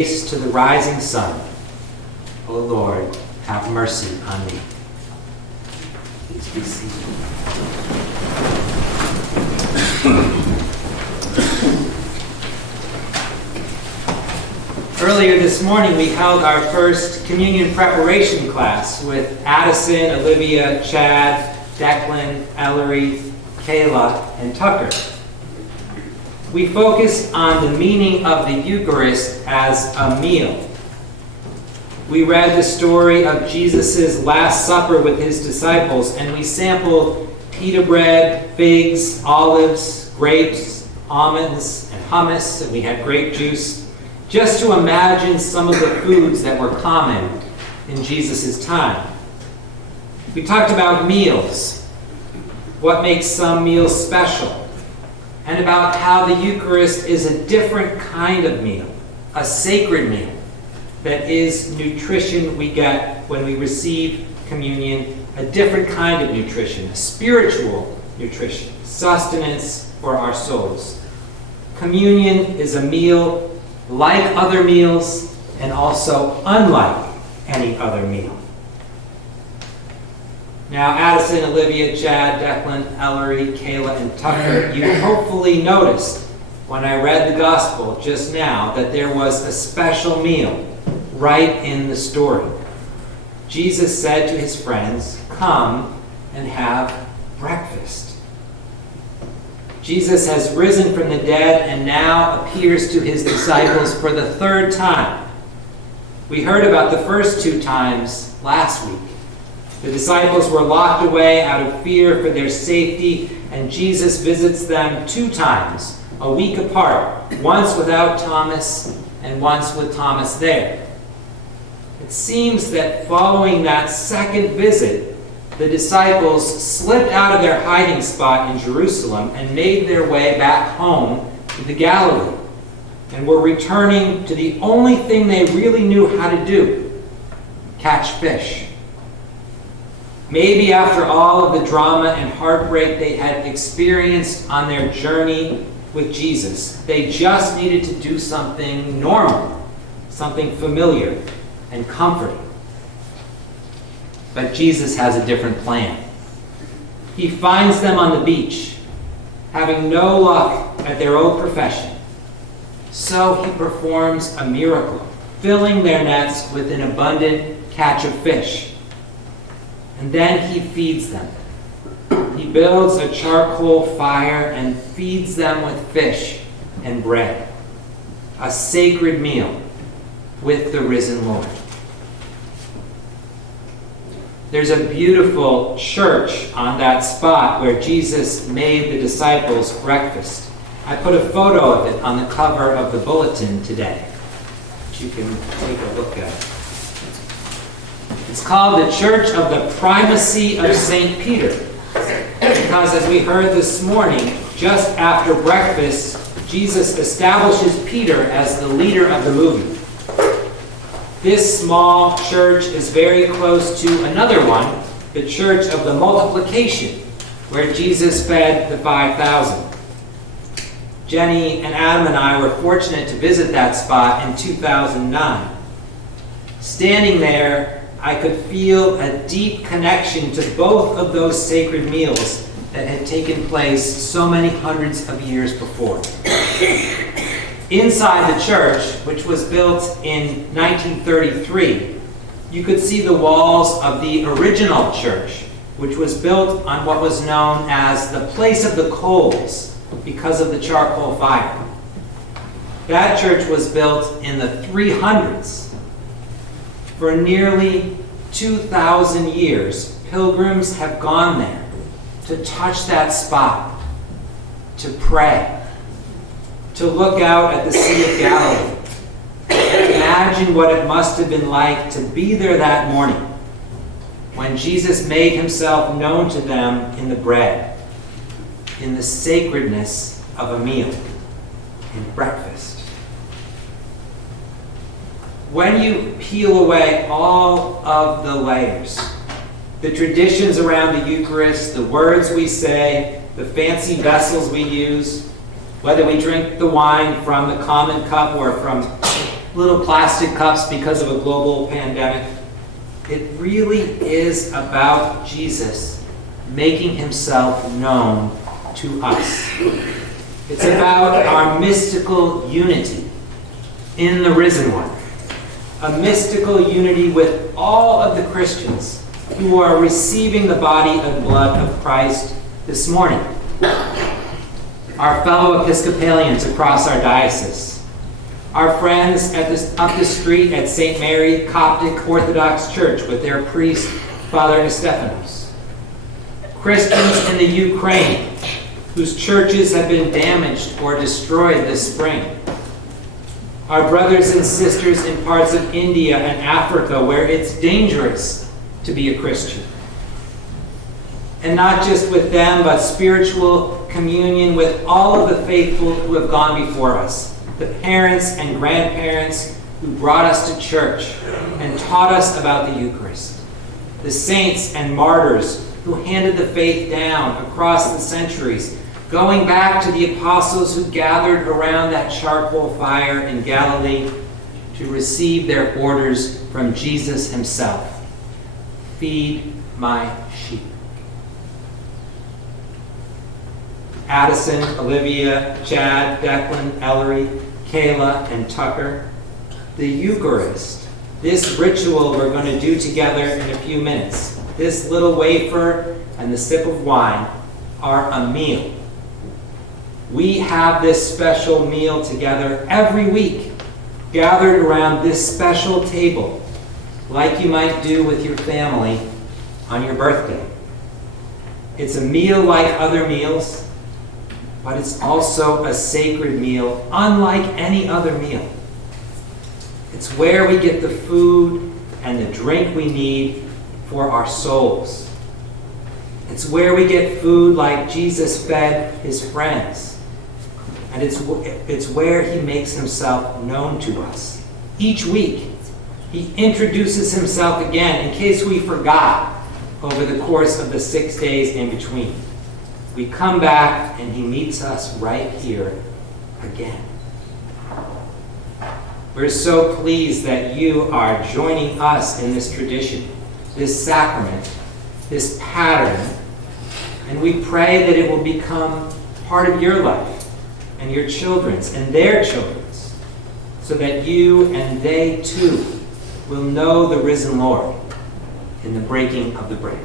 To the rising sun. O Lord, have mercy on me. Please be seated. Earlier this morning, we held our first communion preparation class with Addison, Olivia, Chad, Declan, Ellery, Kayla, and Tucker. We focused on the meaning of the Eucharist as a meal. We read the story of Jesus' Last Supper with his disciples, and we sampled pita bread, figs, olives, grapes, almonds, and hummus, and we had grape juice, just to imagine some of the foods that were common in Jesus' time. We talked about meals, what makes some meals special, and about how the Eucharist is a different kind of meal, a sacred meal, that is nutrition we get when we receive communion, a different kind of nutrition, a spiritual nutrition, sustenance for our souls. Communion is a meal like other meals and also unlike any other meal. Now, Addison, Olivia, Chad, Declan, Ellery, Kayla, and Tucker, you hopefully noticed when I read the gospel just now that there was a special meal right in the story. Jesus said to his friends, "Come and have breakfast." Jesus has risen from the dead and now appears to his disciples for the third time. We heard about the first two times last week. The disciples were locked away out of fear for their safety, and Jesus visits them two times, a week apart, once without Thomas and once with Thomas there. It seems that following that second visit, the disciples slipped out of their hiding spot in Jerusalem and made their way back home to the Galilee, and were returning to the only thing they really knew how to do: catch fish. Maybe after all of the drama and heartbreak they had experienced on their journey with Jesus, they just needed to do something normal, something familiar and comforting. But Jesus has a different plan. He finds them on the beach, having no luck at their old profession. So he performs a miracle, filling their nets with an abundant catch of fish. And then he feeds them. He builds a charcoal fire and feeds them with fish and bread. A sacred meal with the risen Lord. There's a beautiful church on that spot where Jesus made the disciples breakfast. I put a photo of it on the cover of the bulletin today, which you can take a look at. It's called the Church of the Primacy of St. Peter, because as we heard this morning, just after breakfast, Jesus establishes Peter as the leader of the movement. This small church is very close to another one, the Church of the Multiplication, where Jesus fed the 5,000. Jenny and Adam and I were fortunate to visit that spot in 2009. Standing there, I could feel a deep connection to both of those sacred meals that had taken place so many hundreds of years before. Inside the church, which was built in 1933, you could see the walls of the original church, which was built on what was known as the Place of the Coals because of the charcoal fire. That church was built in the 300s. For nearly 2,000 years, pilgrims have gone there to touch that spot, to pray, to look out at the Sea of Galilee. Imagine what it must have been like to be there that morning when Jesus made himself known to them in the bread, in the sacredness of a meal, in breakfast. When you peel away all of the layers, the traditions around the Eucharist, the words we say, the fancy vessels we use, whether we drink the wine from the common cup or from little plastic cups because of a global pandemic. It really is about Jesus making himself known to us. It's about our mystical unity in the risen one. A mystical unity with all of the Christians who are receiving the body and blood of Christ this morning. Our fellow Episcopalians across our diocese. Our friends up the street at St. Mary Coptic Orthodox Church with their priest, Father Estefanos. Christians in the Ukraine whose churches have been damaged or destroyed this spring. Our brothers and sisters in parts of India and Africa where it's dangerous to be a Christian. And not just with them, but spiritual communion with all of the faithful who have gone before us. The parents and grandparents who brought us to church and taught us about the Eucharist. The saints and martyrs who handed the faith down across the centuries, going back to the apostles who gathered around that charcoal fire in Galilee to receive their orders from Jesus himself. Feed my sheep. Addison, Olivia, Chad, Declan, Ellery, Kayla, and Tucker. The Eucharist, this ritual we're going to do together in a few minutes, this little wafer and the sip of wine are a meal. We have this special meal together every week, gathered around this special table, like you might do with your family on your birthday. It's a meal like other meals, but it's also a sacred meal, unlike any other meal. It's where we get the food and the drink we need for our souls. It's where we get food like Jesus fed his friends. And it's where he makes himself known to us. Each week, he introduces himself again in case we forgot over the course of the 6 days in between. We come back and he meets us right here again. We're so pleased that you are joining us in this tradition, this sacrament, this pattern, and we pray that it will become part of your life and your children's and their children's, so that you and they too will know the risen Lord in the breaking of the bread.